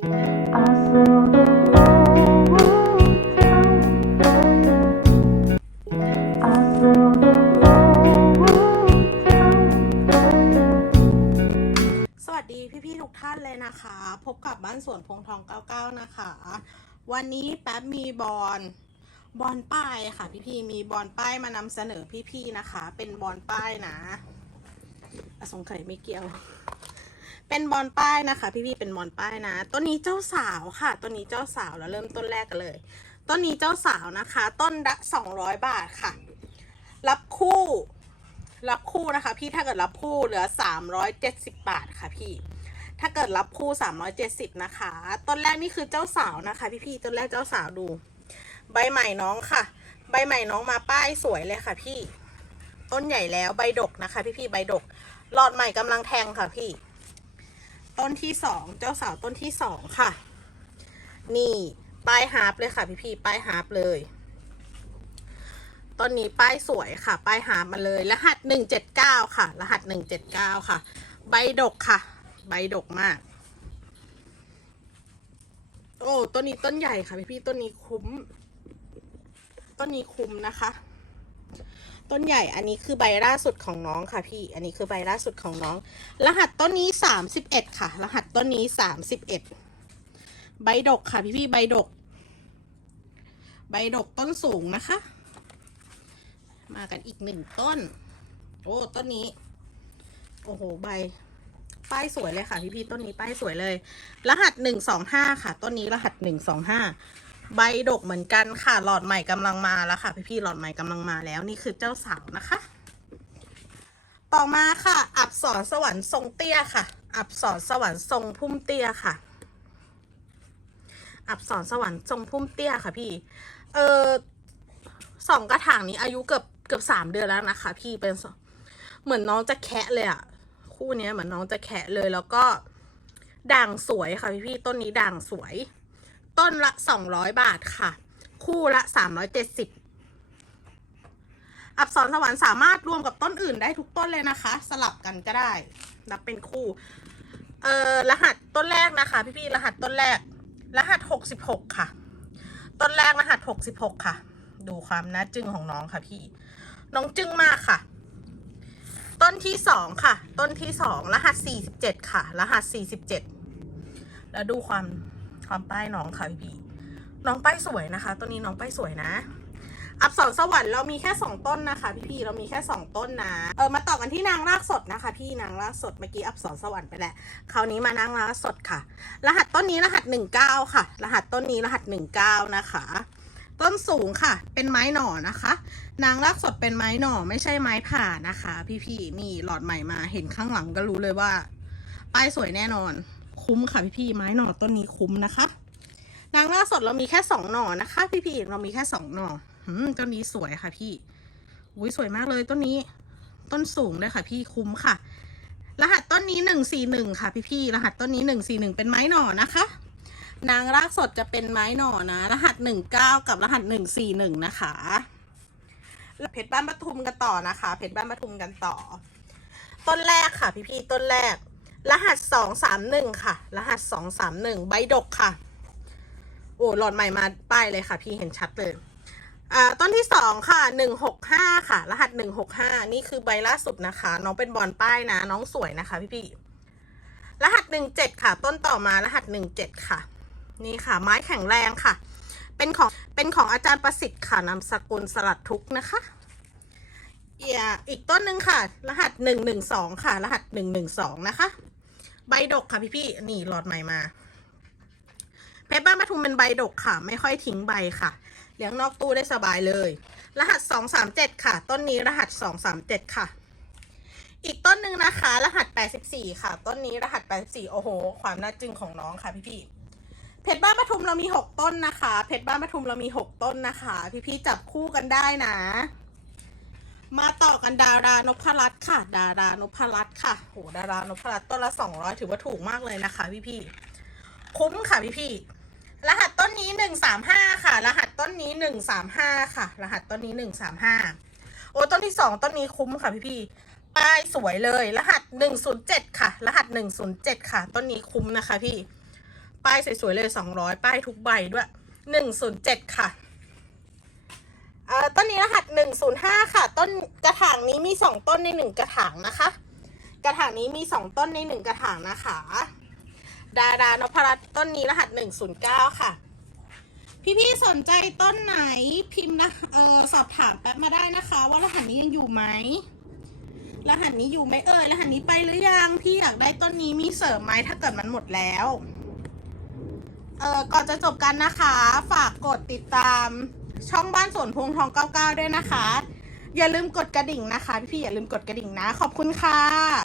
สวัสดีพี่ๆทุกท่านเลยนะคะ พบกับบ้านสวนพงทอง 99 นะคะ วันนี้แป๊บมีบอลบอลป้ายค่ะ พี่ๆมีบอลป้ายมานำเสนอพี่ๆนะคะ เป็นบอลป้ายนะอสงไข่ไม่เกี่ยว เป็นบอลป้ายนะคะ พี่ๆเป็นบอลป้ายนะต้นนี้เจ้าสาวค่ะต้นนี้เจ้าสาวแล้วเริ่มต้นแรกกันเลย ต้นนี้เจ้าสาวนะคะ ต้นละ200บาทค่ะ รับคู่ รับคู่นะคะ พี่ถ้าเกิดรับคู่เหลือ370บบาทค่ะพี่ถ้าเกิดรับคู่ 370 นะคะ ต้นแรกนี่คือเจ้าสาวนะคะพี่พี่ๆ ต้นแรกเจ้าสาวดู ใบใหม่น้องค่ะ ใบใหม่น้องมาป้ายสวยเลยค่ะพี่ ต้นใหญ่แล้วใบดกนะคะ พี่พี่ๆใบดก หลอดใหม่กำลังแทงค่ะพี่ ต้นที่สองเจ้าสาวต้นที่สองค่ะ นี่ป้ายฮาร์ปเลยค่ะ พี่พี่ๆป้ายฮาร์ปเลยต้นนี้ป้ายสวยค่ะ ป้ายหามาเลย รหัสหนึ่งเจ็ดเก้าค่ะ รหัสหนึ่งเจ็ดเก้าค่ะ ใบดกค่ะ ใบดกมาก โอ้ต้นนี้ต้นใหญ่ค่ะ พี่พี่ๆต้นนี้คุ้ม ต้นนี้คุ้มนะคะ ต้นใหญ่อันนี้คือใบล่าสุดของน้องค่ะพี่ อันนี้คือใบล่าสุดของน้อง รหัสต้นนี้สามสิบเอ็ดค่ะ รหัสต้นนี้สามสิบเอ็ดใบดกค่ะพี่พี่ใบดก ใบดกต้นสูงนะคะ มากันอีกหนึ่งต้น โอ้ต้นนี้ โอ้โหใบ ป้ายสวยเลยค่ะพี่พี่ต้นนี้ป้ายสวยเลย รหัสหนึ่งสองห้าค่ะ ต้นนี้รหัสหนึ่งสองห้า ใบดกเหมือนกันค่ะ หลอดใหม่กำลังมาแล้วค่ะ พี่ๆหลอดใหม่กำลังมาแล้วนี่คือเจ้าสาวนะคะ ต่อมาค่ะ อับสรสวรรค์ทรงเตี้ยค่ะ อับสรสวรรค์ทรงพุ่มเตี้ยค่ะ อับสรสวรรค์ทรงพุ่มเตี้ยค่ะพี่ เออสองกระถางนี้อายุเกือบเกือบสามเดือนแล้วนะคะ พี่เป็นเหมือนน้องจะแคะเลยอะคู่นี้เหมือนน้องจะแคะเลยแล้วก็ด่างสวยค่ะพี่พี่ๆต้นนี้ด่างสวย ต้นละสองร้อยบาทค่ะ คู่ละสามร้อยเจ็ดสิบอับสรสวรรค์สามารถรวมกับต้นอื่นได้ทุกต้นเลยนะคะ สลับกันก็ได้ นับเป็นคู่ เอ่อ รหัสต้นแรกนะคะ พี่ๆรหัสต้นแรก รหัสหกสิบหกค่ะ ต้นแรกรหัสหกสิบหกค่ะ ดูความน่าจึ้งของน้องค่ะพี่ น้องจึ้งมากค่ะต้นที่สองค่ะ ต้นที่สองรหัสสี่สิบเจ็ดค่ะ รหัสสี่สิบเจ็ดแล้วดูความ ความป้ายน้องค่ะพี่น้องป้ายสวยนะคะต้นนี้น้องป้ายสวยนะ อับสรสวรรค์เรามีแค่สองต้นนะคะ พี่พี่เรามีแค่สองต้นนะเออมาต่อกันที่นางรากสดนะคะ พี่นางรากสดเมื่อกี้อับสรสวรรค์ไปแล้วคราวนี้มานางรากสดค่ะ รหัสต้นนี้รหัสหนึ่งเก้าค่ะ รหัสต้นนี้รหัสหนึ่งเก้านะคะต้นสูงค่ะ เป็นไม้หน่อนะคะ นางรากสดเป็นไม้หน่อไม่ใช่ไม้ผ่านะคะ พี่ๆนี่หลอดใหม่มาเห็นข้างหลังก็รู้เลยว่า ป้ายสวยแน่นอน คุ้มค่ะพี่ๆไม้หน่อต้นนี้คุ้มนะคะนางรากสดเรามีแค่สองหน่อนะคะ พี่ๆเรามีแค่สองหน่อืต้นนี้สวยค่ะพี่อุ้ยสวยมากเลยต้นนี้ ต้นสูงเลยค่ะ พี่คุ้มค่ะ รหัสต้นนี้หนึ่งสี่หนึ่งค่ะ พี่ๆรหัสต้นนี้หนึ่งสี่หนึ่งเป็นไม้หน่อนะคะ นางรากสดจะเป็นไม้หน่อนะ รหัสหนึ่งเก้ากับรหัสหนึ่งสี่หนึ่งนะคะแล้วเพชรบ้านปทุมกันต่อนะคะ เพชรบ้านปทุมกันต่อ ต้นแรกค่ะ พี่ๆต้นแรก รหัสสองสามหนึ่งค่ะ รหัสสองสามหนึ่งใบดกค่ะ โอ้หลอดใหม่มาป้ายเลยค่ะ พี่เห็นชัดเลยอ่าต้นที่สองค่ะหนึ่งหกห้าค่ะ รหัสหนึ่งหกห้านี่คือใบล่าสุดนะคะ น้องเป็นบอลป้ายนะ น้องสวยนะคะ พี่พี่รหัสหนึ่งเจ็ดค่ะ ต้นต่อมารหัสหนึ่งเจ็ดค่ะ นี่ค่ะ ไม้แข็งแรงค่ะ เป็นของเป็นของอาจารย์ประสิทธิ์ค่ะนามสกุลสลัดทุกนะคะเอียอีกต้นหนึ่งค่ะ รหัสหนึ่งหนึ่งสองค่ะ รหัสหนึ่งหนึ่งสองนะคะ ใบดกค่ะพี่พี่นี่หลอดใหม่มาเพชรบ้านปทุมเป็นใบดกค่ะ ไม่ค่อยทิ้งใบค่ะเลี้ยงนอกตู้ได้สบายเลย รหัสสองสามเจ็ดค่ะ ต้นนี้รหัสสองสามเจ็ดค่ะ อีกต้นหนึ่งนะคะ รหัสแปดสิบสี่ค่ะ ต้นนี้รหัสแปดสิบสี่โอ้โห ความน่าจึงของน้องค่ะพี่พี่เพชรบ้านปทุมเรามีหกต้นนะคะ เพชรบ้านปทุมเรามีหกต้นนะคะ พี่พี่จับคู่กันได้นะ ต่อกันดารานพรัตน์ค่ะ ดารานพรัตน์ค่ะโหดารานพรัตน์ต้นละสองร้อยถือว่าถูกมากเลยนะคะพี่พี่ๆคุ้มค่ะพี่พี่ๆรหัสต้นนี้หนึ่งสามห้าค่ะ รหัสต้นนี้หนึ่งสามห้าค่ะ รหัสต้นนี้หนึ่งสามห้าโอ้ต้นที่สองต้นนี้คุ้มค่ะพี่พี่ๆป้ายสวยเลย รหัสหนึ่งศูนย์เจ็ดค่ะ รหัสหนึ่งศูนย์เจ็ดค่ะ ต้นนี้คุ้มนะคะพี่ ป้ายสวยๆเลยสองร้อยป้ายทุกใบด้วยหนึ่งศูนย์เจ็ดค่ะ เอ่อต้นนี้รหัสหนึ่งศูนย์ห้าค่ะ ต้นกระถางนี้มีสองต้นในหนึ่งกระถางนะคะ กระถางนี้มีสองต้นในหนึ่งกระถางนะคะ ดารานพรัตน์ต้นนี้รหัสหนึ่งศูนย์เก้าค่ะ พี่ๆสนใจต้นไหนพิมพ์นะเออสอบถามแป๊บมาได้นะคะ ว่ารหัสนี้ยังอยู่ไหมรหัสนี้อยู่ไหมเอ่ยรหัสนี้ไปหรือยังพี่อยากได้ต้นนี้มีเสริมไหมถ้าเกิดมันหมดแล้วเออก่อนจะจบกันนะคะ ฝากกดติดตาม ช่องบ้านสวนพวงทอง 99 ด้วยนะคะ อย่าลืมกดกระดิ่งนะคะ พี่ๆอย่าลืมกดกระดิ่งนะ ขอบคุณค่ะ